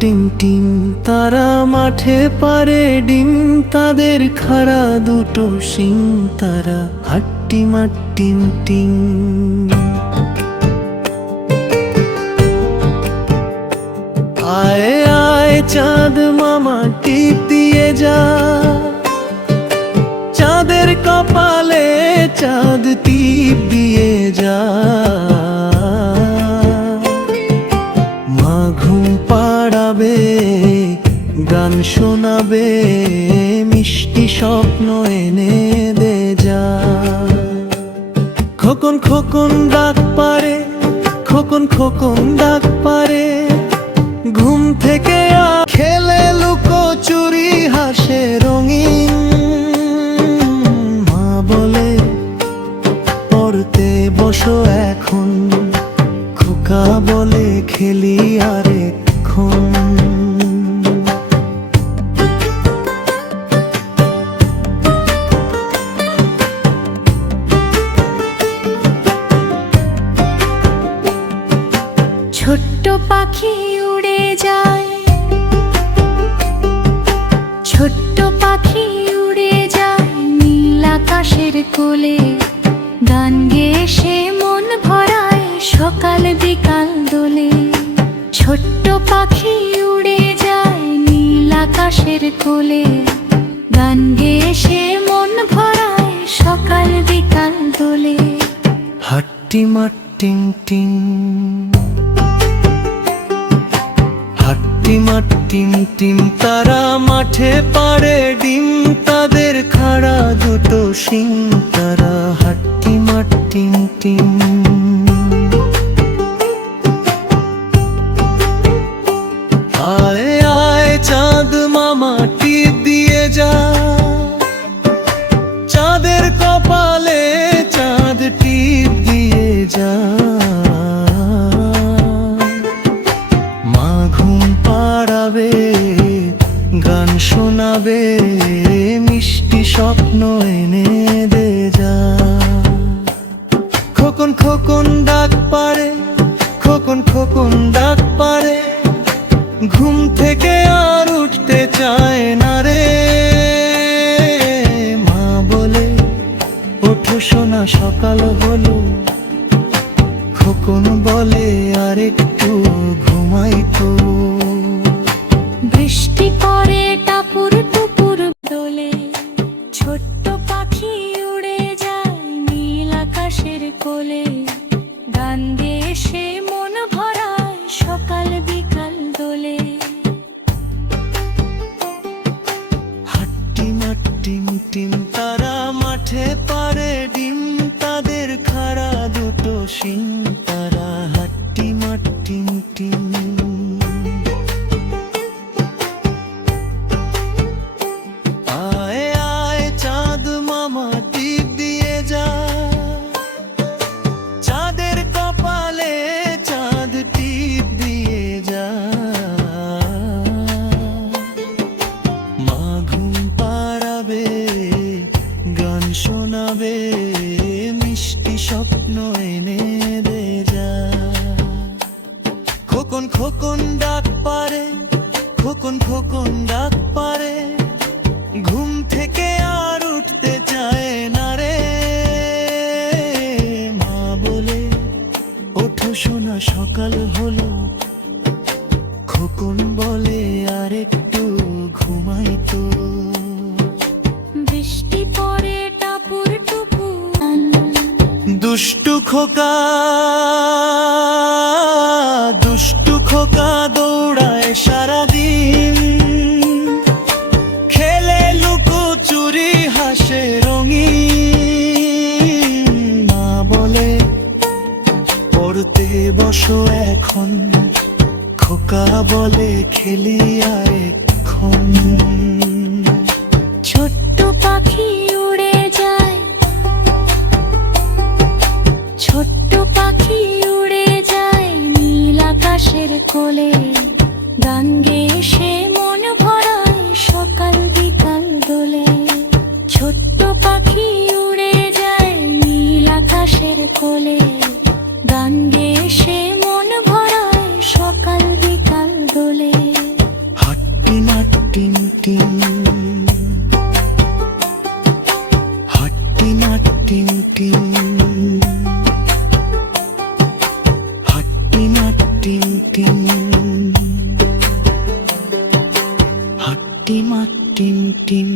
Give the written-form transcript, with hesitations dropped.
Team team তারা মাঠে পারে ডিম, তাদের খাড়া দুটো শিং, তারা হাট্টিমা টিম টিম। আয় আয় চাঁদ মামা টিপ দিয়ে যা, চাঁদের কপালে চাঁদ টিপ দিয়ে যা। মা ঘুম পাড়াবে, গান শোনাবে, মিষ্টি স্বপ্ন এনে দে যা। খোকন খোকন ডাক পারে, খোকন খোকন ডাক পারে, ঘুম থেকে খেলে লুকোচুরি হাসে রঙিন। মা বলে পড়তে বসো এখন, খোকা বলে খেলি আরেকক্ষণ। ছোট্ট পাখি উড়ে যায়, ছোট্ট পাখি উড়ে যায় নীল আকাশের কোলে। গান গেয়ে সে মন ভরায় সকাল বিকাল দোলে। ছোট্ট পাখি উড়ে যায় নীল আকাশের কোলে। গান গেয়ে সে মন ভরায় সকাল বিকাল দোলে। হাট্টিমা টিং টিং, হাট্টিমা টিম টিম তারা মাঠে পারে ডিম, তাদের খাড়া দুটো শিং, তারা হাট্টিমা টিম টিম। আয় আয় চাঁদ মামা টিপ দিয়ে যা, চাঁদের কপালে চাঁদ টিপ দিয়ে যা। মা ঘুম পাড়াবে, গান শোনাবে, মিষ্টি স্বপ্ন এনে দে যা। খোকন খোকন ডাক পারে, খোকন খোকন ডাক পারে, ঘুম থেকে আর উঠতে চায় না রে। মা বলে ওঠো সোনা সকাল হলো, খোকন বলে আরেকটু ঘুমাই তো। বৃষ্টি পড়ে টাপুর টুপুর দোলে। ছোট্ট পাখি উড়ে যায় নীল আকাশের কোলে। গান গেয়ে সে মন ভরায় সকাল বিকাল দোলে। হাট্টিমা টিম টিম তারা মাঠে পারে ডিম, তাদের খাড়া দুটো শিং, তারা হাট্টিমা টিম টিম। আয় আয় চাঁদ মামা টিপ দিয়ে যা, চাঁদের কপালে চাঁদ টিপ দিয়ে যা। মা ঘুম পাড়াবে, গান শোনাবে, মিষ্টি স্বপ্ন এনে দে যা। খোকন খোকন ডাক পারে, খোকন খোকন ডাক পারে, ঘুম থেকে আর উঠতে চায় না রে। মা বলে ওঠো সোনা সকাল হলো, খোকন বলে আরেকটু ঘুমাই তো। বৃষ্টি পড়ে টাপুর টুপুর, দুষ্টু খোকা, দুষ্টু খোকা দৌড়ায় সারাদিন, খেলে লুকোচুরি হাসে রঙিন। মা বলে পড়তে বসো এখন, খোকা বলে খেলি আরেকক্ষণ। ছোট্ট পাখি উড়ে যায়, ছোট্ট পাখি উড়ে যায় নীল আকাশের কোলে। গান গেয়ে সে মন ভরায় সকাল বিকাল দোলে। ছোট্ট পাখি উড়ে যায় নীল আকাশের কোলে। গান গেয়ে সে মন ভরায় সকাল বিকাল দোলে। টিম হাট্টিমা টিম টিম হাট্টিমা টিম টিম